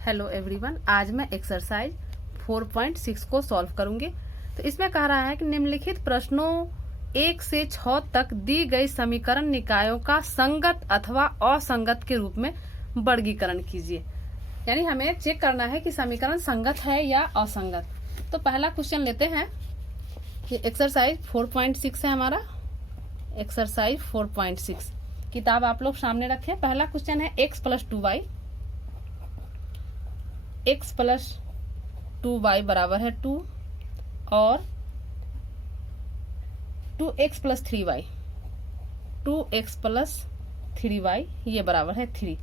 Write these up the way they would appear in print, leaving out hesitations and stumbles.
Hello everyone, आज मैं exercise 4.6 को सॉल्व करूंगी। तो इसमें कह रहा है कि निम्नलिखित प्रश्नों 1 से 6 तक दी गई समीकरण निकायों का संगत अथवा असंगत के रूप में वर्गीकरण कीजिए। यानी हमें चेक करना है कि समीकरण संगत है या असंगत। तो पहला क्वेश्चन लेते हैं। ये एक्सरसाइज 4.6 है हमारा। एक्सरसाइज 4.6 किताब आप लोग सामने रखें। पहला क्वेश्चन है x + 2y, x + 2y बराबर है 2 और 2x + 3y, 2x + 3y ये बराबर है 3।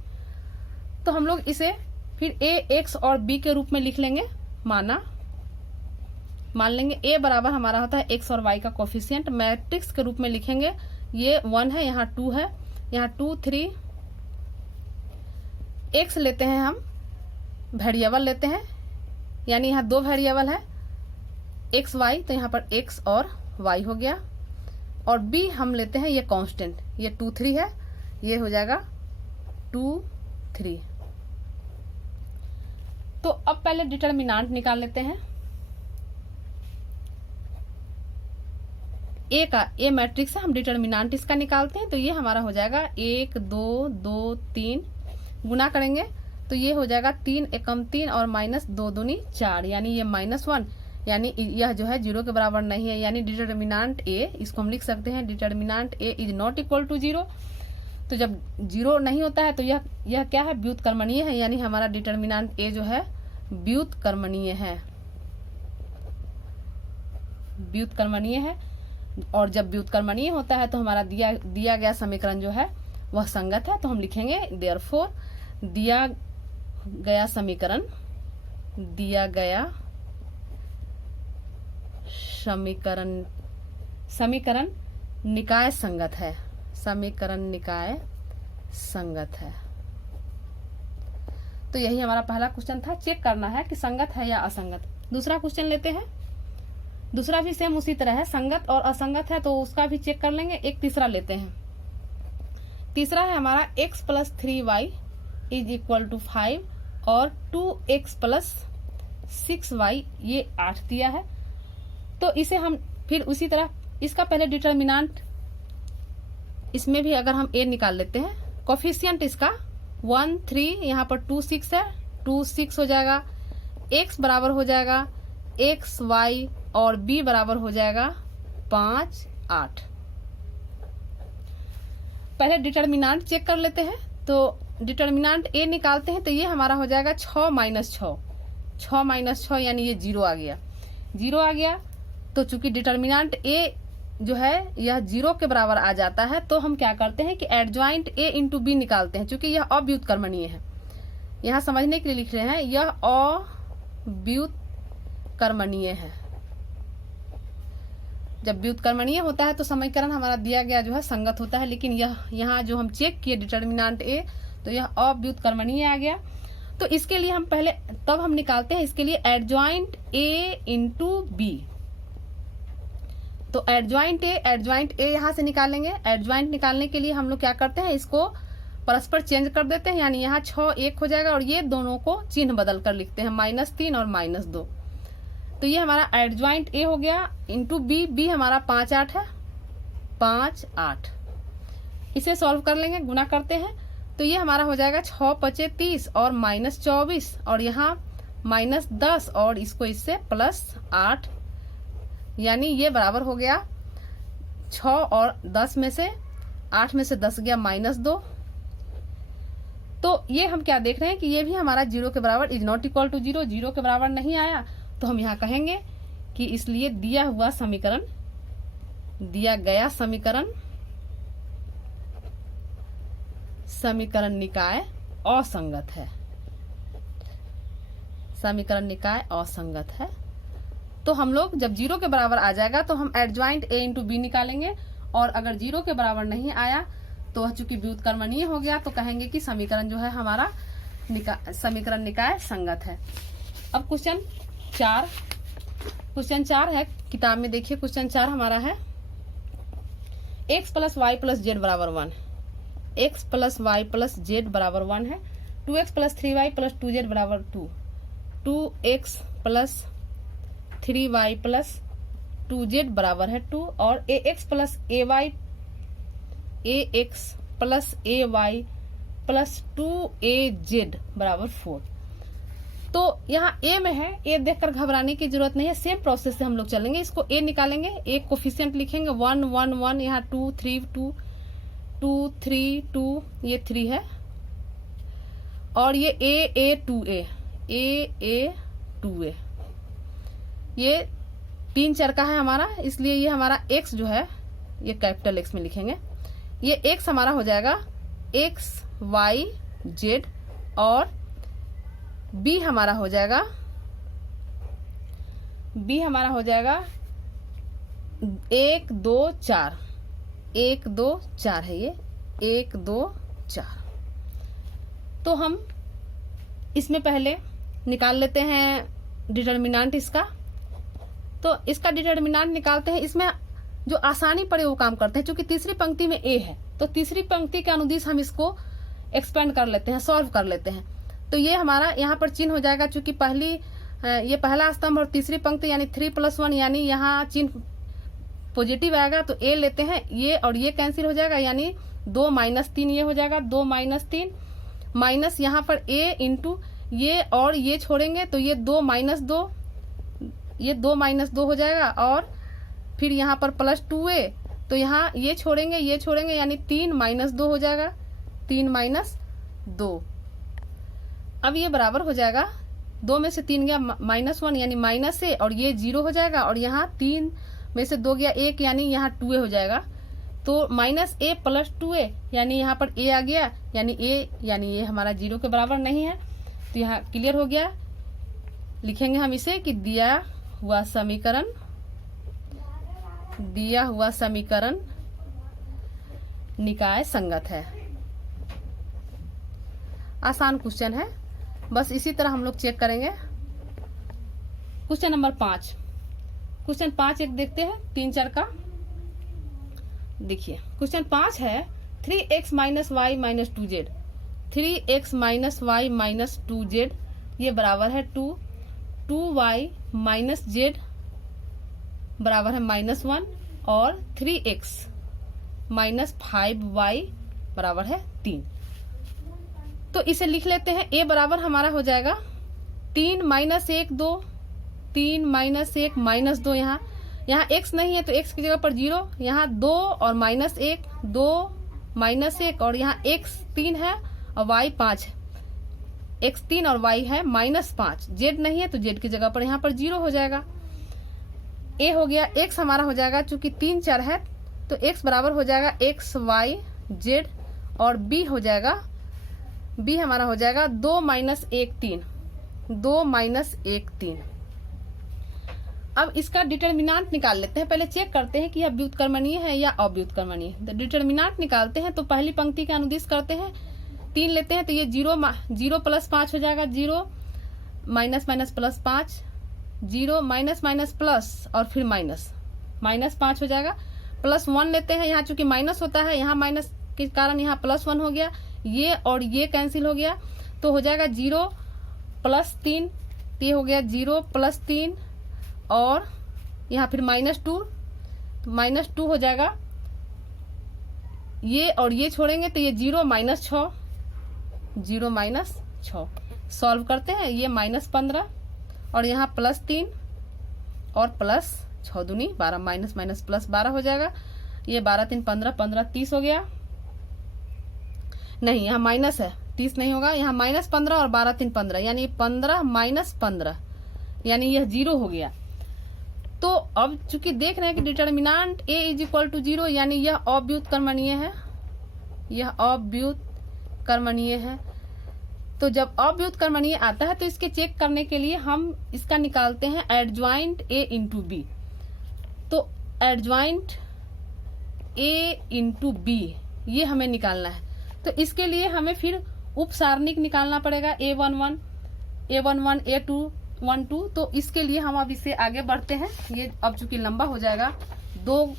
तो हम लोग इसे फिर a, x और b के रूप में लिख लेंगे। मान लेंगे a बराबर हमारा होता है x और y का कोफिशिएंट। मैट्रिक्स के रूप में लिखेंगे। ये 1 है, यहाँ 2 है, यहाँ 2 3। x लेते हैं हम, वेरिएबल लेते हैं, यानी यहाँ 2 वेरिएबल है x y, तो यहाँ पर x और y हो गया। और b हम लेते हैं ये कांस्टेंट, ये 2 3 है, ये हो जाएगा 2 3। तो अब पहले डिटर्मिनेंट निकाल लेते हैं। ए मैट्रिक्स है, हम डिटर्मिनेंट इसका निकालते हैं। तो ये हमारा हो जाएगा 1 2 2 3, गुना करेंगे तो ये हो जाएगा 3 एकम 3 और -2 दूनी 4, यानी ये -1, यानी यह जो है 0 के बराबर नहीं है। यानी डिटर्मिनेंट ए, इसको हम लिख सकते हैं determinant A is not equal to 0। तो जब 0 नहीं होता है तो यह क्या है, व्युत्क्रमणीय है। यानी हमारा डिटर्मिनेंट ए जो है व्युत्क्रमणीय है, व्युत्क्रमणीय है। और जब व्युत्क्रमणीय होता है तो हमारा दिया गया समीकरण जो है वह संगत है। तो हम लिखेंगे देयरफॉर दिया गया समीकरण समीकरण निकाय संगत है। समीकरण निकाय संगत है। तो यही हमारा पहला क्वेश्चन था। चेक करना है कि संगत है या असंगत। दूसरा क्वेश्चन लेते हैं। दूसरा भी सेम उसी तरह है, संगत और असंगत है, तो उसका भी चेक कर लेंगे। एक तीसरा लेते हैं। तीसरा है हमारा x + 3y = 5 और 2x + 6y ये 8 दिया है। तो इसे हम फिर उसी तरह इसका पहले डिटर्मिनेंट, इसमें भी अगर हम a निकाल लेते हैं, कोफिशिएंट इसका 1 3, यहाँ पर 2 6 है, 2 6 हो जाएगा। x बराबर हो जाएगा x y और b बराबर हो जाएगा 5 8। पहले डिटर्मिनेंट चेक कर लेते हैं। तो डिटर्मिनेंट a निकालते हैं तो ये हमारा हो जाएगा 6 - 6 यानी ये 0 आ गया। 0 आ गया तो चूंकि डिटर्मिनेंट a जो है यह 0 के बराबर आ जाता है, तो हम क्या करते हैं कि एडजॉइंट a × b निकालते हैं। चूंकि यह अव्युत्क्रमणीय है, यहाँ समझने के लिए लिख रहे हैं, यह अव्युत्क्रमणीय है। जब व्युत्क्रमणीय होता है तो समीकरण हमारा दिया गया जो है संगत होता है। लेकिन यह यहाँ जो हम चेक किए डिटर्मिनेंट ए, तो यह अव्युत्क्रमणीय आ गया। तो इसके लिए हम पहले तब हम निकालते हैं इसके लिए एडजॉइंट a × b। तो एडजॉइंट ए यहाँ से निकालेंगे। एडजॉइंट निकालने के लिए हम लोग क्या करते हैं, इसको परस्पर चेंज कर देते हैं। यानी यहाँ 6 1 हो जाएगा और ये दोनों को चिन्ह बदल कर लिखते हैं, -3 और -2। तो ये हमारा एडजॉइंट ए हो गया इंटू बी हमारा 5 8 है, 5 8। इसे सॉल्व कर लेंगे, गुना करते हैं तो ये हमारा हो जाएगा 6 5 30 और -24 और यहाँ -10 और इसको इससे +8, यानी ये बराबर हो गया 6 और 10 में से 8 में से 10 गया -2। तो ये हम क्या देख रहे हैं कि ये भी हमारा 0 के बराबर इज नॉट इक्वल टू 0, 0 के बराबर नहीं आया। तो हम यहाँ कहेंगे कि इसलिए दिया गया समीकरण निकाय असंगत है। समीकरण निकाय असंगत है। तो हम लोग जब 0 के बराबर आ जाएगा तो हम एडजॉइंट a × b निकालेंगे, और अगर 0 के बराबर नहीं आया तो वह चूंकि व्युत्क्रमणीय हो गया तो कहेंगे कि समीकरण जो है हमारा समीकरण निकाय संगत है। अब क्वेश्चन 4 है, किताब में देखिए। क्वेश्चन 4 हमारा है x + y + z बराबर 1। x + y + z बराबर 1 है। 2x plus 3y plus 2z बराबर 2, 2x plus 3y plus 2z बराबर है 2 और ax plus ay plus 2az बराबर 4। तो यहाँ a में है, a देखकर घबराने की जरूरत नहीं है, सेम प्रोसेस से हम लोग चलेंगे। इसको a निकालेंगे, एक कोफिशिएंट लिखेंगे 1 1 1, यहाँ 2 3 2 2 3 2, ये 3 है और ये a 2a ये 3 चर का है हमारा, इसलिए ये हमारा x जो है ये कैपिटल X में लिखेंगे। ये x हमारा हो जाएगा x y z और b हमारा हो जाएगा 1 2 4 1 2 4 है, ये 1 2 4। तो हम इसमें पहले निकाल लेते हैं डिटर्मिनेंट इसका। तो इसका डिटर्मिनेंट निकालते हैं, इसमें जो आसानी पड़े वो काम करते हैं। क्योंकि तीसरी पंक्ति में a है तो तीसरी पंक्ति के अनुदिश हम इसको एक्सपेंड कर लेते हैं, सॉल्व कर लेते हैं। तो ये हमारा यहाँ पर चिन्ह हो जाएगा, चूंकि ये पहला स्तंभ और तीसरी पंक्ति यानी 3 + 1, यानी यहाँ चिन्ह पॉजिटिव आएगा तो a लेते हैं, ये और ये कैंसिल हो जाएगा, यानी 2 - 3 ये हो जाएगा, 2 - 3 माइनस यहाँ पर a इंटू ये और ये छोड़ेंगे तो ये 2 - 2, ये 2 - 2 हो जाएगा और फिर यहाँ पर प्लस 2a, तो यहाँ ये छोड़ेंगे यानी 3 - 2 हो जाएगा, 3 - 2। अब ये बराबर हो जाएगा 2 में से 3 गया -1 यानी -a और ये 0 हो जाएगा और यहाँ 3 में से 2 गया 1 यानी यहाँ 2a हो जाएगा। तो -a प्लस 2a यानी यहाँ पर a आ गया, यानी ये हमारा 0 के बराबर नहीं है। तो यहाँ क्लियर हो गया, लिखेंगे हम इसे कि दिया हुआ समीकरण निकाय संगत है। आसान क्वेश्चन है, बस इसी तरह हम लोग चेक करेंगे। क्वेश्चन नंबर 5, क्वेश्चन 5 एक देखते हैं 3 चर का। देखिए क्वेश्चन 5 है 3x - y - 2z, 3x - y - 2z ये बराबर है 2, 2y - z बराबर है -1 और 3x - 5y बराबर है 3। तो इसे लिख लेते हैं। a बराबर हमारा हो जाएगा 3 - 1 2, 3 - 1 -2, यहाँ x नहीं है तो x की जगह पर 0, यहाँ 2 और -1 2 -1 और यहाँ x 3 है और y 5 है, x 3 और y है -5, z नहीं है तो z की जगह पर यहाँ पर 0 हो जाएगा। a हो गया, x हमारा हो जाएगा चूंकि 3 चर है तो x बराबर हो जाएगा x y z और b हमारा हो जाएगा 2 - 1 3, 2 - 1 3। अब इसका डिटर्मिनेंट निकाल लेते हैं। पहले चेक करते हैं कि यह व्युत्क्रमणीय है या अव्युत्क्रमणीय। तो डिटर्मिनेंट निकालते हैं तो पहली पंक्ति के अनुदिश करते हैं, 3 लेते हैं तो ये 0 + 5 हो जाएगा, 0 - प्लस 5, 0 - प्लस और फिर -5 हो जाएगा, +1 लेते हैं, यहाँ चूंकि माइनस होता है यहाँ माइनस के कारण यहाँ +1 हो गया, ये और ये कैंसिल हो गया तो हो जाएगा 0 + 3, ये हो गया 0 + 3 और यहाँ फिर -2 हो जाएगा, ये और ये छोड़ेंगे तो ये 0 - 6 सॉल्व करते हैं, ये -15 और यहाँ +3 और +6 दूनी 12, माइनस प्लस 12 हो जाएगा, ये 12 3 15, 15 30 हो गया, नहीं यहाँ माइनस है 30 नहीं होगा, यहाँ -15 और 12 3 15 यानी 15 - 15 यानी यह 0 हो गया। तो अब चूंकि देख रहे हैं कि डिटर्मिनेंट a = 0 यानी यह अव्युत्क्रमणीय है, तो जब अव्युत्क्रमणीय आता है तो इसके चेक करने के लिए हम इसका निकालते हैं एडज्वाइंट a × b। तो एडज्वाइंट a × b ये हमें निकालना है। तो इसके लिए हमें फिर उपसारणिक निकालना पड़ेगा a11 a12 तो इसके लिए हम अब इसे आगे बढ़ते हैं। ये अब चूंकि लंबा हो जाएगा, दो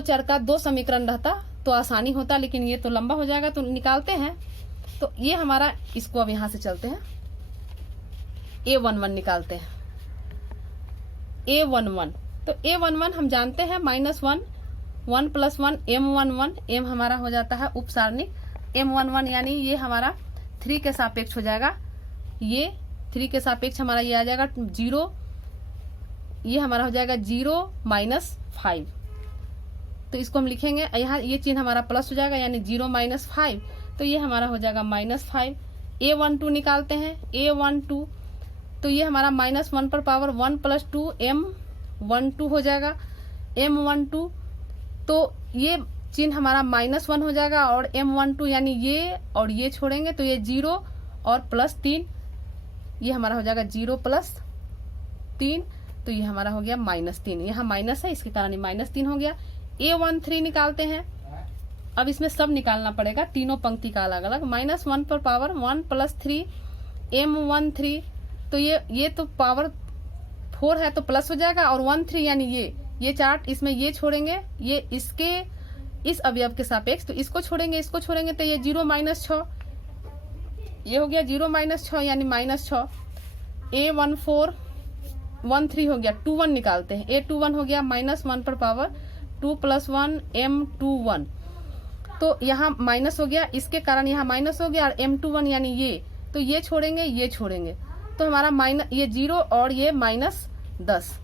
चर का 2 समीकरण रहता तो आसानी होता, लेकिन ये तो लंबा हो जाएगा तो निकालते हैं। तो ये हमारा, इसको अब यहाँ से चलते हैं, A11 निकालते हैं। A11, तो A11 हम जानते हैं -1, 1 + 1 M11, M हमारा हो जाता है उप सारणिक M11, यानी ये हमारा 3 के सापेक्ष हो जाएगा। ये 3 के सापेक्ष हमारा ये आ जाएगा 0, ये हमारा हो जाएगा 0 - 5। तो इसको हम लिखेंगे, यहाँ ये चिन्ह हमारा प्लस हो जाएगा, यानी 0 - 5, तो ये हमारा हो जाएगा -5। A12 निकालते हैं, A12, तो ये हमारा -1 पर पावर 1 + 2 M12 हो जाएगा। M12, तो ये चिन्ह हमारा -1 हो जाएगा, और M12 यानी ये और ये छोड़ेंगे तो ये 0 और +3, ये हमारा हो जाएगा 0 + 3, तो ये हमारा हो गया -3। यहाँ माइनस है, इसके कारण -3 हो गया। A13 निकालते हैं। अब इसमें सब निकालना पड़ेगा, तीनों पंक्ति का अलग अलग। -1 पर पावर 1 + 3 M13, तो ये तो पावर 4 है तो प्लस हो जाएगा, और 13 यानी ये चार्ट, इसमें ये छोड़ेंगे, ये इसके इस अवयव के सापेक्ष, तो इसको छोड़ेंगे, इसको छोड़ेंगे, तो ये 0 - 6, ये हो गया 0 - 6 यानी -6। A14 13 हो गया। 21 निकालते हैं। A21 हो गया -1 पर पावर 2 + 1 M21, तो यहाँ माइनस हो गया, इसके कारण यहाँ माइनस हो गया, और M21 यानी ये, तो ये छोड़ेंगे, ये छोड़ेंगे, तो हमारा ये 0 और ये -10,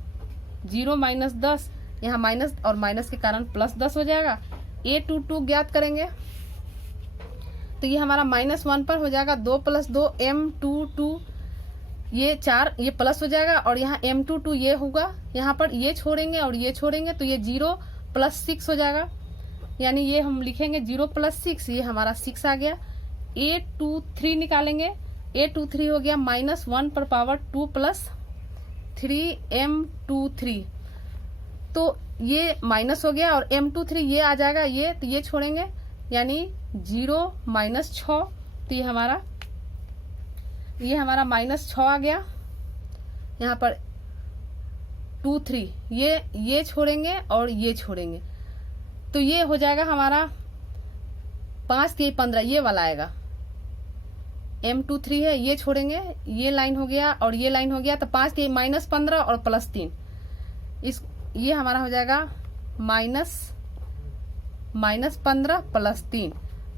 0 - 10, यहाँ माइनस और माइनस के कारण +10 हो जाएगा। A22 ज्ञात करेंगे, तो ये हमारा -1 पर हो जाएगा 2 + 2 M22, ये 4, ये प्लस हो जाएगा, और यहाँ M22 ये होगा, यहाँ पर ये छोड़ेंगे और ये छोड़ेंगे, तो ये 0 + 6 हो जाएगा, यानी ये हम लिखेंगे 0 + 6, ये हमारा 6 आ गया। A23 निकालेंगे। A23 हो गया -1 पर पावर 2 + 3 M23, तो ये माइनस हो गया, और M23 ये आ जाएगा, ये तो ये छोड़ेंगे, यानी 0 - 6, तो ये हमारा -6 आ गया। यहाँ पर 2 3 ये छोड़ेंगे और ये छोड़ेंगे, तो ये हो जाएगा हमारा 5 3 15, ये वाला आएगा। M23 है, ये छोड़ेंगे, ये लाइन हो गया और ये लाइन हो गया, तो 5 3 -15 और +3, ये हमारा हो जाएगा -15 + 3,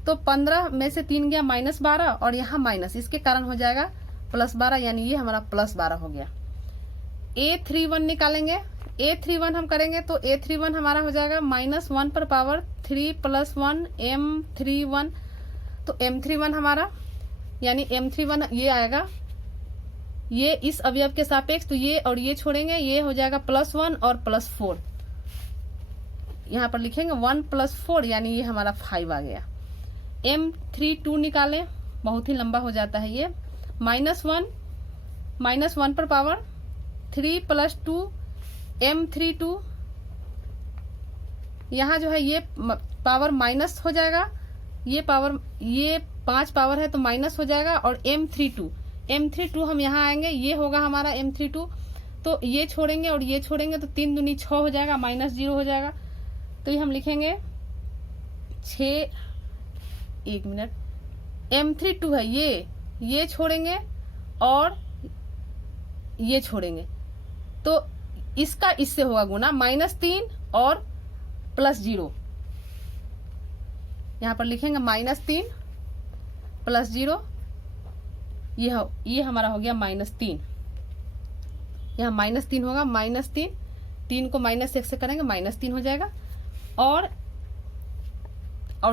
तो 15 में से 3 गया -12, और यहाँ माइनस, इसके कारण हो जाएगा +12, यानी ये हमारा +12 हो गया। A31 निकालेंगे। A31 हम करेंगे, तो A31 हमारा हो जाएगा -1 पर पावर 3 + 1 M31, तो M31 हमारा, यानी M31 ये आएगा, ये इस अवयव के सापेक्ष, तो ये और ये छोड़ेंगे, ये हो जाएगा +1 और +4, यहाँ पर लिखेंगे 1 + 4, यानी ये हमारा 5 आ गया। M32 निकालें, बहुत ही लंबा हो जाता है ये। -1 पर पावर 3 + 2 M32, यहाँ जो है ये पावर माइनस हो जाएगा, ये पावर, ये 5 पावर है तो माइनस हो जाएगा, और M32 हम यहाँ आएंगे, ये होगा हमारा M32, तो ये छोड़ेंगे और ये छोड़ेंगे, तो 3 दूनी 6 हो जाएगा, -0 हो जाएगा, तो ये हम लिखेंगे 6, 1 मिनट, M32 है, ये छोड़ेंगे और ये छोड़ेंगे, तो इसका इससे होगा गुना, -3 और +0, यहाँ पर लिखेंगे -3 + 0, ये हमारा हो गया -3, यहाँ -3 होगा, -3, 3 को -1 से करेंगे -3 हो जाएगा, और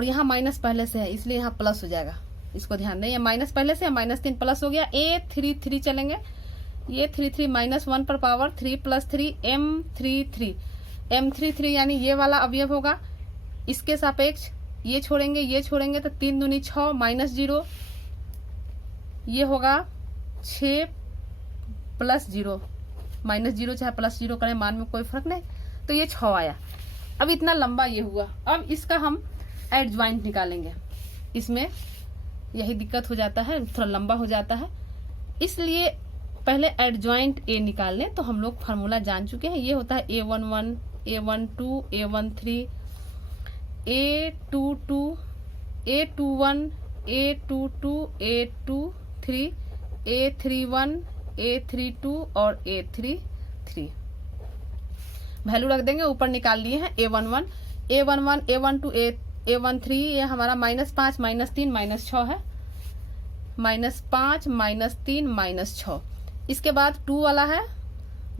यहाँ माइनस पहले से है इसलिए यहाँ प्लस हो जाएगा, इसको ध्यान दें, ये माइनस पहले से, -3 प्लस हो गया। A33 चलेंगे, ये 33 -1 पर पावर 3 + 3 M33 यानी ये वाला अवयव होगा, इसके सापेक्ष ये छोड़ेंगे, तो 3 दूनी 6 -0, ये होगा 6 + 0, -0 चाहे +0 करें, मान में कोई फर्क नहीं, तो ये 6 आया। अब इतना लंबा ये हुआ, अब इसका हम एडज्वाइंट निकालेंगे, इसमें यही दिक्कत हो जाता है, थोड़ा लंबा हो जाता है, इसलिए पहले एडज्वाइंट A निकाल लें। तो हम लोग फार्मूला जान चुके हैं, ये होता है A11, A12, A13, A22, A21, A22 A23 A31 A32 और A33 वैल्यू रख देंगे। ऊपर निकाल लिए हैं A11 A11 A12 A13 ये हमारा -5 -3 -6 है, -5 -3 -6। इसके बाद 2 वाला है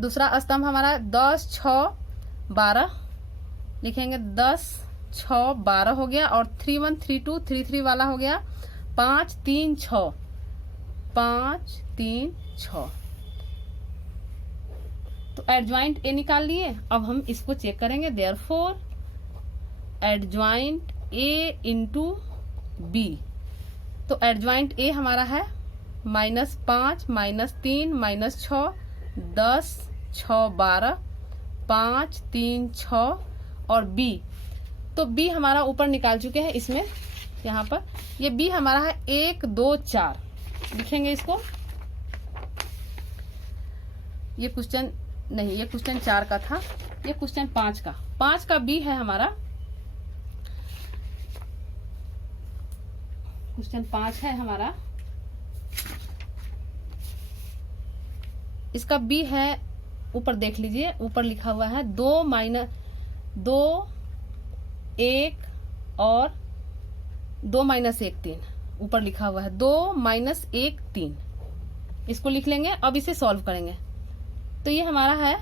दूसरा स्तंभ हमारा 10 6 12 लिखेंगे, 10 6 12 हो गया। और 31 32 33 वाला हो गया 5 3 6 5 3 6। तो एडजॉइंट ए निकाल लिए। अब हम इसको चेक करेंगे। Therefore adjoint A into B. तो एडजॉइंट ए हमारा है -5 -3 -6 10 6 12 5 3 6 और बी। तो बी हमारा ऊपर निकाल चुके हैं इसमें, यहाँ पर ये बी हमारा है 1 2 4 लिखेंगे इसको। ये क्वेश्चन नहीं, ये क्वेश्चन 4 का था, ये क्वेश्चन 5 का बी है हमारा। क्वेश्चन 5 है हमारा, इसका बी है ऊपर देख लीजिए, ऊपर लिखा हुआ है 2 1 और 2 -1 3 ऊपर लिखा हुआ है 2 -1 3। इसको लिख लेंगे। अब इसे सॉल्व करेंगे। तो ये हमारा है,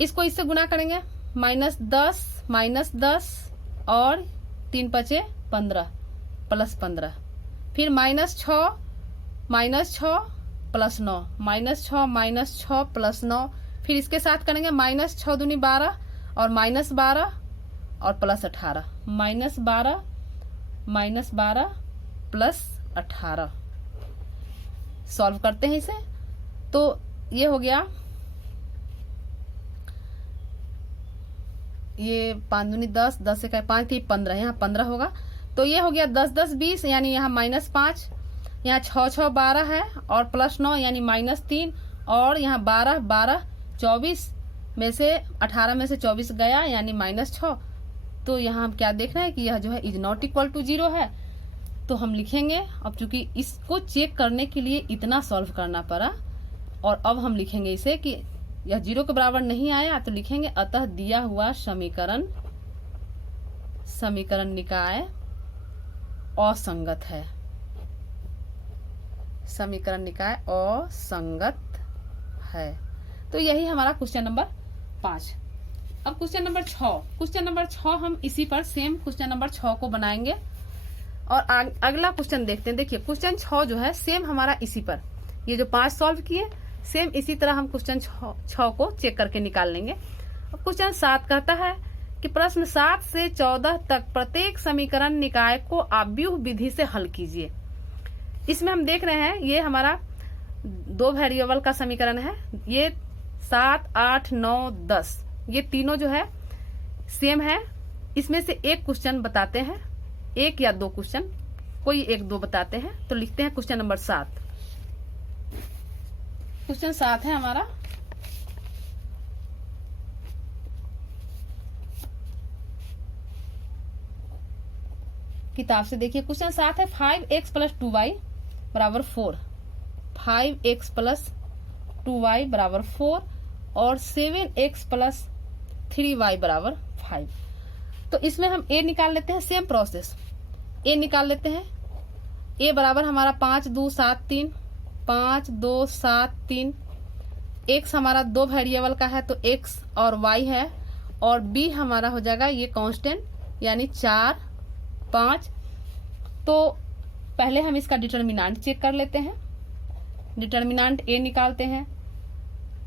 इसको इससे गुना करेंगे -10 और 3 5 15 +15, फिर -6 +9 -6 +9, फिर इसके साथ करेंगे -6 दूनी 12 और -12 और +18 -12 +18। सॉल्व करते हैं इसे। तो ये हो गया, ये 5 दूनी 10 10 से 5 थी 15, यहाँ 15 होगा। तो ये हो गया 10 10 20 यानी यहाँ -5, यहाँ 6 6 12 है और +9 यानी -3 और यहाँ 12 12 24 में से 18 में से 24 गया यानी -6। तो यहाँ हम क्या देख रहे हैं कि यह जो है इज नॉट इक्वल टू 0 है। तो हम लिखेंगे, अब चूंकि इसको चेक करने के लिए इतना सॉल्व करना पड़ा और अब हम लिखेंगे इसे कि यह 0 के बराबर नहीं आया तो लिखेंगे अतः दिया हुआ समीकरण निकाय असंगत है। समीकरण निकाय असंगत है। तो यही हमारा क्वेश्चन नंबर 5। अब क्वेश्चन नंबर 6 हम इसी पर सेम क्वेश्चन नंबर 6 को बनाएंगे और अगला क्वेश्चन देखते हैं। देखिए क्वेश्चन 6 जो है सेम हमारा इसी पर, ये जो 5 सॉल्व किए सेम इसी तरह हम क्वेश्चन 6 को चेक करके निकाल लेंगे। अब क्वेश्चन 7 कहता है कि प्रश्न 7 से 14 तक प्रत्येक समीकरण निकाय को आव्यूह विधि से हल कीजिए। इसमें हम देख रहे हैं ये हमारा 2 वेरिएबल का समीकरण है। ये 7 8 9 10 ये तीनों जो है सेम है। इसमें से एक क्वेश्चन बताते हैं, 1 या 2 क्वेश्चन, कोई 1 2 बताते हैं। तो लिखते हैं क्वेश्चन नंबर 7। क्वेश्चन 7 है हमारा, किताब से देखिए क्वेश्चन 7 है 5x + 2y = 4, 5x + 2y = 4 और 7x + 3y = 5। तो इसमें हम a निकाल लेते हैं। सेम प्रोसेस, a निकाल लेते हैं। a बराबर हमारा 5 2 7 3 5 2 7 3। x हमारा 2 वेरिएबल का है तो x और y है और b हमारा हो जाएगा ये कांस्टेंट यानी 4 5। तो पहले हम इसका डिटर्मिनेंट चेक कर लेते हैं। डिटर्मिनेंट a निकालते हैं।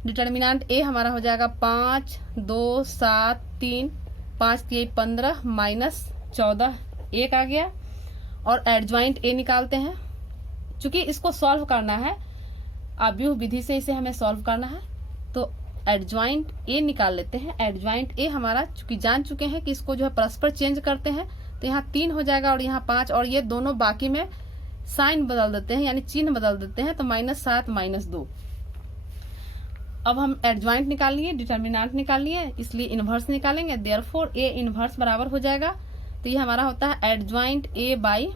डिटर्मिनेंट a हमारा हो जाएगा 5 2 7 3 5 3 15 -14 1 आ गया। और एडजॉइंट a निकालते हैं। चूंकि इसको सॉल्व करना है आव्यूह विधि से, इसे हमें सॉल्व करना है तो एडजॉइंट a निकाल लेते हैं। एडजॉइंट a हमारा चूंकि जान चुके हैं कि इसको जो है परस्पर चेंज करते हैं तो यहाँ 3 हो जाएगा और यहाँ 5 और ये दोनों बाकी में साइन बदल देते हैं यानी चिन्ह बदल देते हैं तो -7 -2। अब हम एडजॉइंट निकाल लिए, डिटर्मिनेंट निकाल लिए, इसलिए इनवर्स निकालेंगे। देयरफॉर a इनवर्स बराबर हो जाएगा तो ये हमारा होता है adjoint A by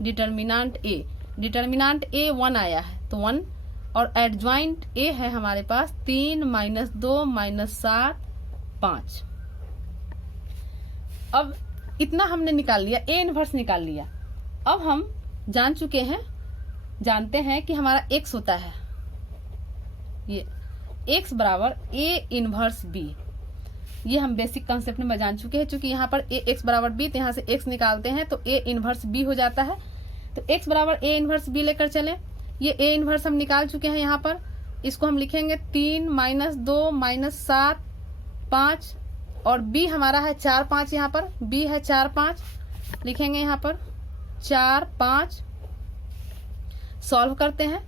determinant A. Determinant A 1 आया है तो 1, और एडज्वाइंट ए है हमारे पास 3 माइनस 2 माइनस 7 5। अब इतना हमने निकाल लिया, ए इनवर्स निकाल लिया। अब हम जानते हैं कि हमारा x होता है, ये x बराबर a इनवर्स b। ये हम बेसिक कंसेप्ट में जान चुके हैं। चूंकि यहाँ पर a x बराबर b, तो यहाँ से x निकालते हैं तो a इनवर्स b हो जाता है। तो x बराबर a इनवर्स b लेकर चले। ये a इनवर्स हम निकाल चुके हैं। यहाँ पर इसको हम लिखेंगे 3 माइनस 2 माइनस 7 5, और b हमारा है 4 5। यहाँ पर b है 4 5, लिखेंगे यहाँ पर 4 5। सॉल्व करते हैं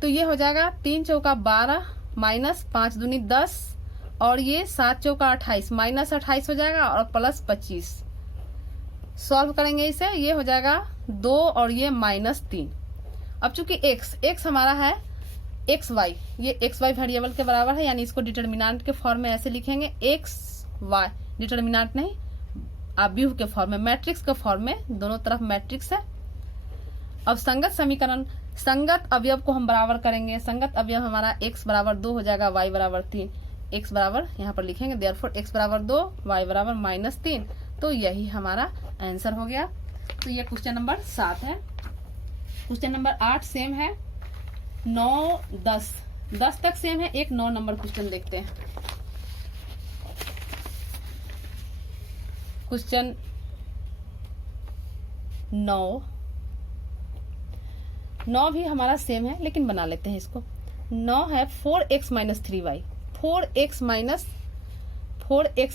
तो ये हो जाएगा 3 चौका 12 माइनस 5 दूनी 10, और ये 7 चौका 28 माइनस 28 हो जाएगा, और प्लस 25। सॉल्व करेंगे इसे, ये हो जाएगा 2 और ये माइनस 3। अब चूंकि x हमारा है एक्स वाई, ये एक्स वाई वेरिएबल के बराबर है, यानी इसको डिटर्मिनेंट के फॉर्म में ऐसे लिखेंगे एक्स वाई, डिटर्मिनेंट नहीं अवयव के फॉर्म में, मैट्रिक्स के फॉर्म में, दोनों तरफ मैट्रिक्स है। अब संगत समीकरण, संगत अवयव को हम बराबर करेंगे। संगत अवयव हमारा x बराबर 2 हो जाएगा, y बराबर 3। x बराबर यहाँ पर लिखेंगे देयरफॉर x बराबर 2, y बराबर -3। तो यही हमारा आंसर हो गया। तो ये क्वेश्चन नंबर 7 है। क्वेश्चन नंबर 8 सेम है, 9 10 तक सेम है। एक 9 नंबर क्वेश्चन देखते हैं। क्वेश्चन 9 भी हमारा सेम है, लेकिन बना लेते हैं इसको। 9 है 4x minus 3y। 4x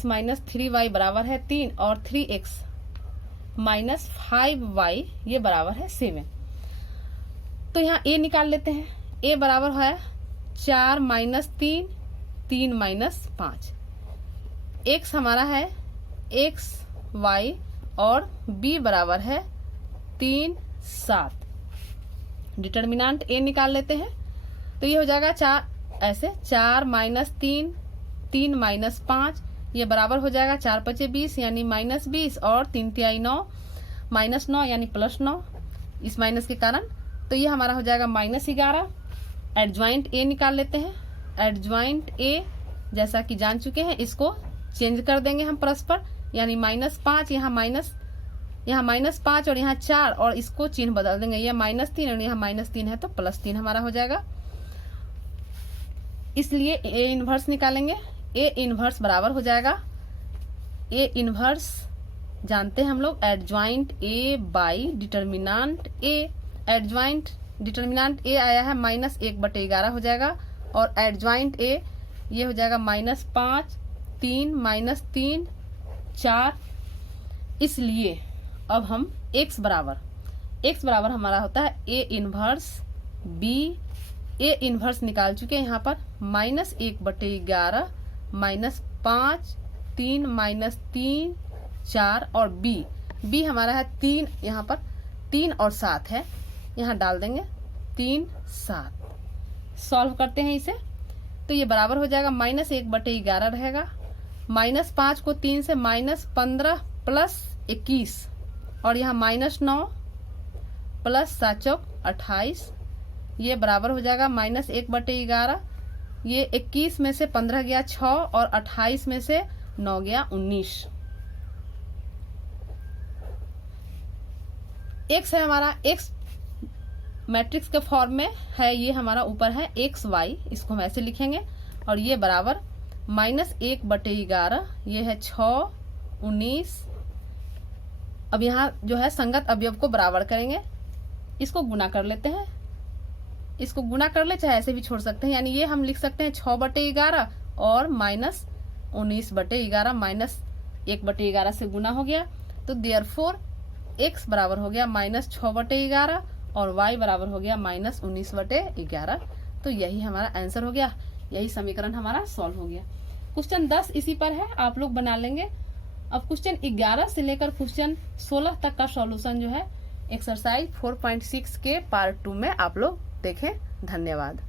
minus 3y बराबर है 3, और 3x माइनस 5y ये बराबर है सेम है। तो यहाँ a निकाल लेते हैं। a बराबर है 4 माइनस 3, 3 माइनस 5। x हमारा है x y, और b बराबर है 3 7। डिटर्मिनेंट a निकाल लेते हैं तो ये हो जाएगा 4 ऐसे 4 माइनस 3, 3 माइनस 5, ये बराबर हो जाएगा 4 5 20 यानी -20, और 3 3 9 -9 यानी +9 इस माइनस के कारण। तो ये हमारा हो जाएगा -11। एडज्वाइंट a निकाल लेते हैं। एडज्वाइंट a जैसा कि जान चुके हैं, इसको चेंज कर देंगे हम परस्पर, यानी -5 यहाँ -5 और यहाँ 4, और इसको चिन्ह बदल देंगे, ये -3 और यहाँ -3 है तो +3 हमारा हो जाएगा। इसलिए a इनवर्स निकालेंगे। a इनवर्स बराबर हो जाएगा, a इनवर्स जानते हैं हम लोग, adjoint a by determinant a। Adjoint determinant a आया है -1/11 हो जाएगा, और एडज्वाइंट a ये हो जाएगा -5 3 -3 4। इसलिए अब हम x बराबर हमारा होता है a inverse b। a inverse निकाल चुके हैं यहाँ पर, -1/11 -5 3 -3 4, और b हमारा है 3, यहाँ पर 3 और 7 है, यहाँ डाल देंगे 3 7। सॉल्व करते हैं इसे तो ये बराबर हो जाएगा -1/11 रहेगा, -5 को 3 से -15 प्लस 21, और यहाँ -9 प्लस 7 चौक 28, ये बराबर हो जाएगा -1/11। ये 21 में से 15 गया 6, और 28 में से 9 गया 19। x है हमारा, x मैट्रिक्स के फॉर्म में है, ये हमारा ऊपर है एक्स वाई, इसको हम ऐसे लिखेंगे, और ये बराबर -1/11, ये है 6 19। अब यहाँ जो है संगत अवयव को बराबर करेंगे, इसको गुना कर लेते हैं, इसको गुना कर ले, चाहे ऐसे भी छोड़ सकते हैं, यानी ये हम लिख सकते हैं 6/11 और -19/11, -1/11 से गुना हो गया, तो देयरफॉर x बराबर हो गया -6/11 और y बराबर हो गया -19/11। तो यही हमारा आंसर हो गया, यही समीकरण हमारा सॉल्व हो गया। क्वेश्चन 10 इसी पर है, आप लोग बना लेंगे। अब क्वेश्चन 11 से लेकर क्वेश्चन 16 तक का सॉल्यूशन जो है एक्सरसाइज 4.6 के पार्ट 2 में आप लोग देखें। धन्यवाद।